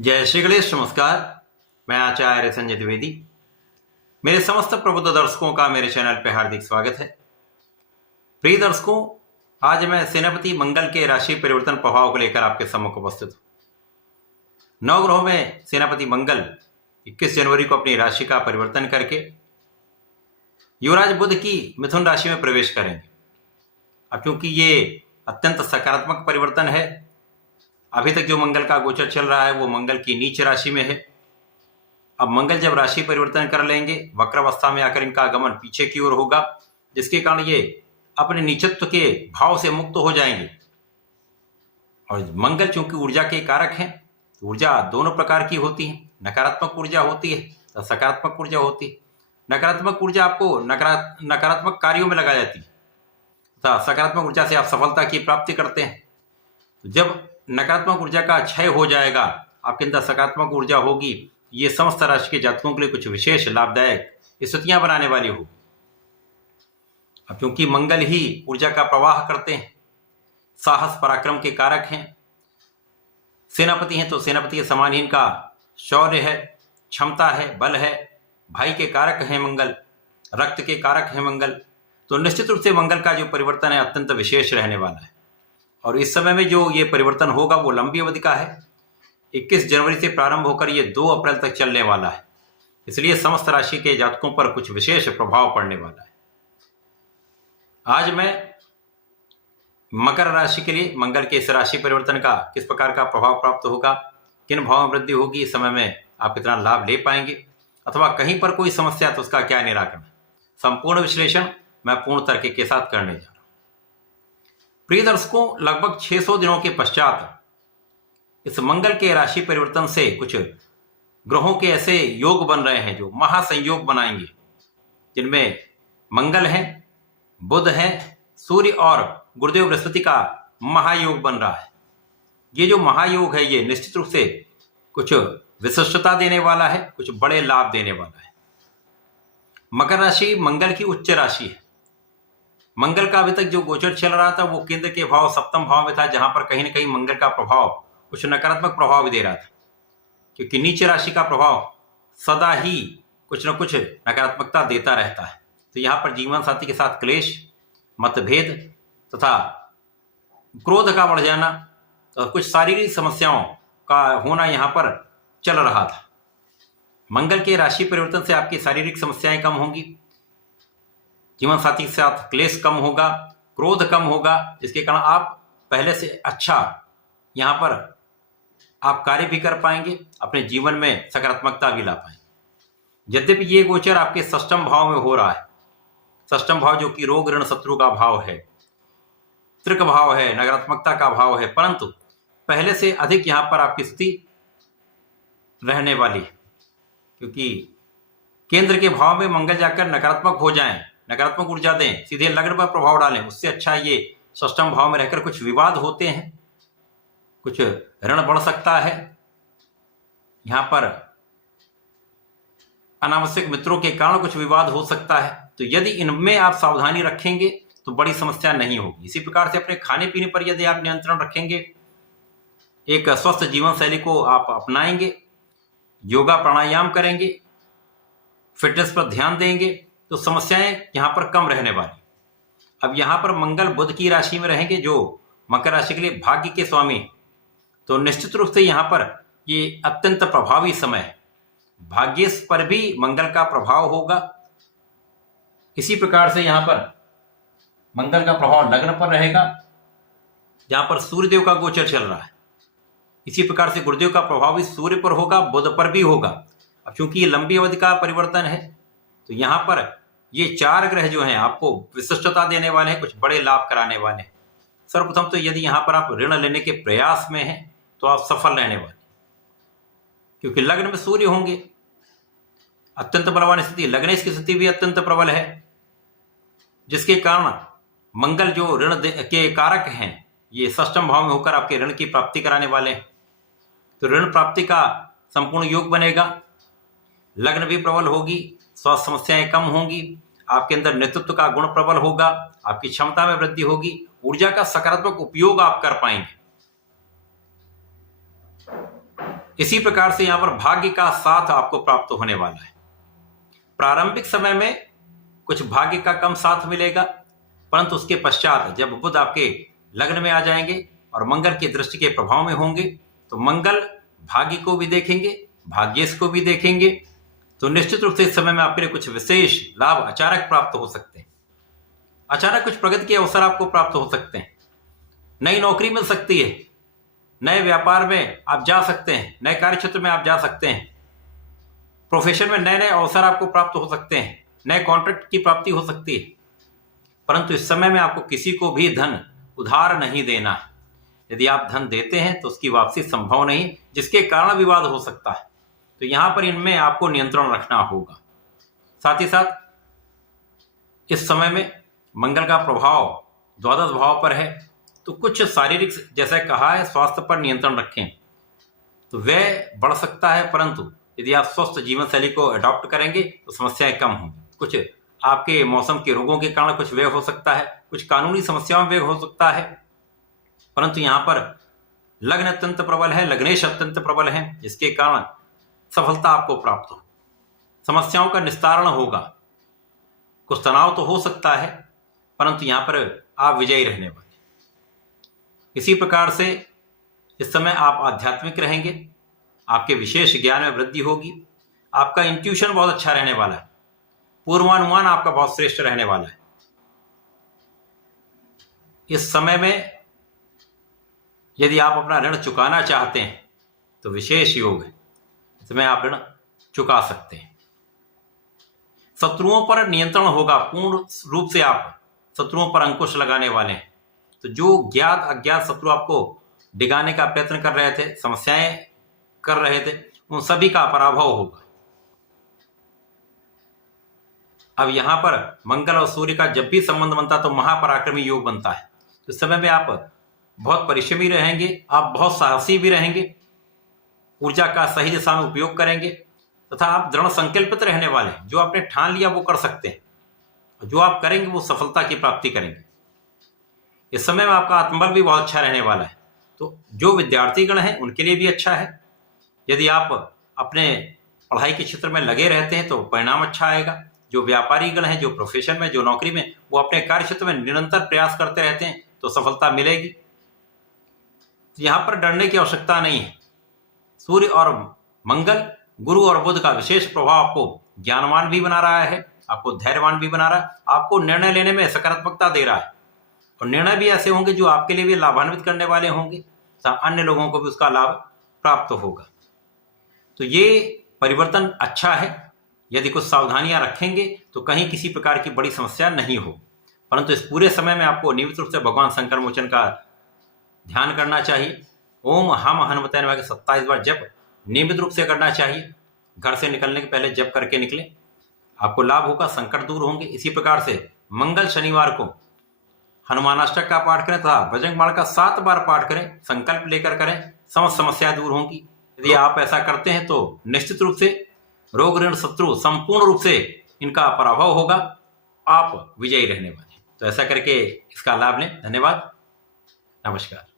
जय श्री गणेश। नमस्कार, मैं आचार्य संजय द्विवेदी। मेरे समस्त प्रबुद्ध दर्शकों का मेरे चैनल पे हार्दिक स्वागत है। प्रिय दर्शकों, आज मैं सेनापति मंगल के राशि परिवर्तन प्रभाव को लेकर आपके सम्मुख उपस्थित हूं। नवग्रहों में सेनापति मंगल 21 जनवरी को अपनी राशि का परिवर्तन करके युवराज बुध की मिथुन राशि में प्रवेश करेंगे। अब क्योंकि ये अत्यंत सकारात्मक परिवर्तन है, अभी तक जो मंगल का गोचर चल रहा है वो मंगल की नीच राशि में है। अब मंगल जब राशि परिवर्तन कर लेंगे, वक्रावस्था में आकर इनका आगमन पीछे की ओर होगा, जिसके कारण ये अपने नीचत्व के भाव से मुक्त हो जाएंगे। और मंगल चूंकि ऊर्जा के कारक हैं, ऊर्जा दोनों प्रकार की होती है। नकारात्मक ऊर्जा होती है तो सकारात्मक ऊर्जा होती है। नकारात्मक ऊर्जा आपको नकारात्मक कार्यों में लगा जाती है तथा सकारात्मक ऊर्जा से आप सफलता की प्राप्ति करते हैं। तो जब नकारात्मक ऊर्जा का क्षय हो जाएगा, आपके अंदर सकारात्मक ऊर्जा होगी, ये समस्त राशि के जातकों के लिए कुछ विशेष लाभदायक स्थितियां बनाने वाली होगी। अब क्योंकि मंगल ही ऊर्जा का प्रवाह करते हैं, साहस पराक्रम के कारक हैं, सेनापति हैं, तो सेनापति के समान ही इनका शौर्य है, क्षमता है, बल है। भाई के कारक हैं मंगल, रक्त के कारक हैं मंगल। तो निश्चित रूप से मंगल का जो परिवर्तन है अत्यंत विशेष रहने वाला है। और इस समय में जो ये परिवर्तन होगा वो लंबी अवधि का है। 21 जनवरी से प्रारंभ होकर ये 2 अप्रैल तक चलने वाला है। इसलिए समस्त राशि के जातकों पर कुछ विशेष प्रभाव पड़ने वाला है। आज मैं मकर राशि के लिए मंगल के इस राशि परिवर्तन का किस प्रकार का प्रभाव प्राप्त होगा, किन भावों में वृद्धि होगी, इस समय में आप कितना लाभ ले पाएंगे, अथवा कहीं पर कोई समस्या तो उसका क्या निराकरण, संपूर्ण विश्लेषण मैं पूर्ण तर्क के साथ करने जा रहा हूं। प्रिय दर्शकों, लगभग 600 दिनों के पश्चात इस मंगल के राशि परिवर्तन से कुछ ग्रहों के ऐसे योग बन रहे हैं जो महासंयोग बनाएंगे, जिनमें मंगल है, बुध है, सूर्य और गुरुदेव बृहस्पति का महायोग बन रहा है। ये जो महायोग है ये निश्चित रूप से कुछ विशिष्टता देने वाला है, कुछ बड़े लाभ देने वाला है। मकर राशि मंगल की उच्च राशि है। मंगल का अभी तक जो गोचर चल रहा था वो केंद्र के भाव सप्तम भाव में था, जहां पर कहीं ना कहीं मंगल का प्रभाव कुछ नकारात्मक प्रभाव भी दे रहा था, क्योंकि नीच राशि का प्रभाव सदा ही कुछ न कुछ नकारात्मकता देता रहता है। तो यहाँ पर जीवन साथी के साथ क्लेश, मतभेद तथा क्रोध का बढ़ जाना, तो कुछ शारीरिक समस्याओं का होना यहाँ पर चल रहा था। मंगल के राशि परिवर्तन से आपकी शारीरिक समस्याएं कम होंगी, जीवन साथी के साथ क्लेश कम होगा, क्रोध कम होगा, जिसके कारण आप पहले से अच्छा यहाँ पर आप कार्य भी कर पाएंगे, अपने जीवन में सकारात्मकता भी ला पाएंगे। यद्यपि ये गोचर आपके षष्ठम भाव में हो रहा है, षष्ठम भाव जो कि रोग ऋण शत्रु का भाव है, त्रिक भाव है, नकारात्मकता का भाव है, परंतु पहले से अधिक यहाँ पर आपकी स्थिति रहने वाली है। क्योंकि केंद्र के भाव में मंगल जाकर नकारात्मक हो जाएं, नकारात्मक ऊर्जा दें, सीधे लग्न पर प्रभाव डालें, उससे अच्छा ये षष्ठम भाव में रहकर कुछ विवाद होते हैं, कुछ ऋण बढ़ सकता है, यहां पर अनावश्यक मित्रों के कारण कुछ विवाद हो सकता है। तो यदि इनमें आप सावधानी रखेंगे तो बड़ी समस्या नहीं होगी। इसी प्रकार से अपने खाने पीने पर यदि आप नियंत्रण रखेंगे, एक स्वस्थ जीवन शैली को आप अपनाएंगे, योगा प्राणायाम करेंगे, फिटनेस पर ध्यान देंगे, तो समस्याएं यहां पर कम रहने वाली। अब यहां पर मंगल बुध की राशि में रहेंगे, जो मकर राशि के लिए भाग्य के स्वामी, तो निश्चित रूप से यहां पर ये अत्यंत प्रभावी समय है। भाग्य पर भी मंगल का प्रभाव होगा। इसी प्रकार से यहां पर मंगल का प्रभाव लग्न पर रहेगा, जहां पर सूर्यदेव का गोचर चल रहा है। इसी प्रकार से गुरुदेव का प्रभाव भी सूर्य पर होगा, बुध पर भी होगा। अब चूंकि ये लंबी अवधि का परिवर्तन है, तो यहां पर ये 4 ग्रह जो हैं आपको विशिष्टता देने वाले हैं, कुछ बड़े लाभ कराने वाले हैं। सर्वप्रथम तो यदि यहां पर आप ऋण लेने के प्रयास में हैं तो आप सफल रहने वाले, क्योंकि लग्न में सूर्य होंगे, अत्यंत बलवान स्थिति, लग्न की स्थिति भी अत्यंत प्रबल है, जिसके कारण मंगल जो ऋण के कारक हैं ये षष्ठम भाव में होकर आपके ऋण की प्राप्ति कराने वाले हैं। तो ऋण प्राप्ति का संपूर्ण योग बनेगा, लग्न भी प्रबल होगी, स्वास्थ्य समस्याएं कम होंगी, आपके अंदर नेतृत्व का गुण प्रबल होगा, आपकी क्षमता में वृद्धि होगी, ऊर्जा का सकारात्मक उपयोग आप कर पाएंगे। इसी प्रकार से यहाँ पर भाग्य का साथ आपको प्राप्त होने वाला है। प्रारंभिक समय में कुछ भाग्य का कम साथ मिलेगा, परंतु उसके पश्चात जब बुध आपके लग्न में आ जाएंगे और मंगल की दृष्टि के प्रभाव में होंगे तो मंगल भाग्य को भी देखेंगे, भाग्येश को भी देखेंगे, तो निश्चित रूप से इस समय में आपके लिए कुछ विशेष लाभ अचानक प्राप्त हो सकते हैं। अचानक कुछ प्रगति के अवसर आपको प्राप्त हो सकते हैं। नई नौकरी मिल सकती है, नए व्यापार में आप जा सकते हैं, नए कार्य क्षेत्र में आप जा सकते हैं, प्रोफेशन में नए नए अवसर आपको प्राप्त हो सकते हैं, नए कॉन्ट्रैक्ट की प्राप्ति हो सकती है। परंतु इस समय में आपको किसी को भी धन उधार नहीं देना है। यदि आप धन देते हैं तो उसकी वापसी संभव नहीं, जिसके कारण विवाद हो सकता है। तो यहां पर इनमें आपको नियंत्रण रखना होगा। साथ ही साथ इस समय में मंगल का प्रभाव द्वादश भाव पर है, तो कुछ शारीरिक, जैसा कहा है, स्वास्थ्य पर नियंत्रण रखें। तो वह बढ़ सकता है, परंतु यदि आप स्वस्थ जीवन शैली को अडॉप्ट करेंगे तो समस्याएं कम होंगी। कुछ आपके मौसम के रोगों के कारण कुछ व्यय हो सकता है, कुछ कानूनी समस्याओं में व्यय हो सकता है, परंतु यहाँ पर लग्न अत्यंत प्रबल है, लग्नेश अत्यंत प्रबल है, जिसके कारण सफलता आपको प्राप्त हो, समस्याओं का निस्तारण होगा। कुछ तनाव तो हो सकता है, परंतु यहाँ पर आप विजयी रहने वाले। इसी प्रकार से इस समय आप आध्यात्मिक रहेंगे, आपके विशेष ज्ञान में वृद्धि होगी, आपका इंट्यूशन बहुत अच्छा रहने वाला है, पूर्वानुमान आपका बहुत श्रेष्ठ रहने वाला है। इस समय में यदि आप अपना ऋण चुकाना चाहते हैं तो विशेष योग है, इसमें आप ऋण चुका सकते हैं। शत्रुओं पर नियंत्रण होगा, पूर्ण रूप से आप शत्रुओं पर अंकुश लगाने वाले हैं। तो जो ज्ञात अज्ञात शत्रु आपको डिगाने का प्रयत्न कर रहे थे, समस्याएं कर रहे थे, उन सभी का पराभव होगा। अब यहां पर मंगल और सूर्य का जब भी संबंध बनता तो महापराक्रमी योग बनता है। तो इस समय में आप बहुत परिश्रमी रहेंगे, आप बहुत साहसी भी रहेंगे, ऊर्जा का सही दिशा में उपयोग करेंगे तथा आप दृढ़ संकल्पित रहने वाले हैं। जो आपने ठान लिया वो कर सकते हैं, जो आप करेंगे वो सफलता की प्राप्ति करेंगे। इस समय में आपका आत्मबल भी बहुत अच्छा रहने वाला है। तो जो विद्यार्थीगण हैं उनके लिए भी अच्छा है। यदि आप अपने पढ़ाई के क्षेत्र में लगे रहते हैं तो परिणाम अच्छा आएगा। जो व्यापारी गण हैं, जो प्रोफेशन में, जो नौकरी में, वो अपने कार्य क्षेत्र में निरंतर प्रयास करते रहते हैं तो सफलता मिलेगी। तो यहाँ पर डरने की आवश्यकता नहीं है। सूर्य और मंगल, गुरु और बुध का विशेष प्रभाव आपको ज्ञानवान भी बना रहा है, आपको धैर्यवान भी बना रहा है, आपको निर्णय लेने में सकारात्मकता दे रहा है। और निर्णय भी ऐसे होंगे जो आपके लिए भी लाभान्वित करने वाले होंगे, तथा अन्य लोगों को भी उसका लाभ प्राप्त होगा। तो ये परिवर्तन अच्छा है। यदि कुछ सावधानियां रखेंगे तो कहीं किसी प्रकार की बड़ी समस्या नहीं हो। परंतु इस पूरे समय में आपको नियमित रूप से भगवान शंकर मोचन का ध्यान करना चाहिए। ओम हम हनुमते नमः 27 बार जप नियमित रूप से करना चाहिए। घर से निकलने के पहले जप करके निकले, आपको लाभ होगा, संकट दूर होंगे। इसी प्रकार से मंगल शनिवार को हनुमानाष्टक का पाठ करें तथा बजरंग बाण का 7 बार पाठ करें, संकल्प लेकर करें, समस्त समस्या दूर होंगी। यदि आप ऐसा करते हैं तो निश्चित रूप से रोग ऋण शत्रु संपूर्ण रूप से इनका पराभव होगा, आप विजयी रहने वाले। तो ऐसा करके इसका लाभ लें। धन्यवाद, नमस्कार।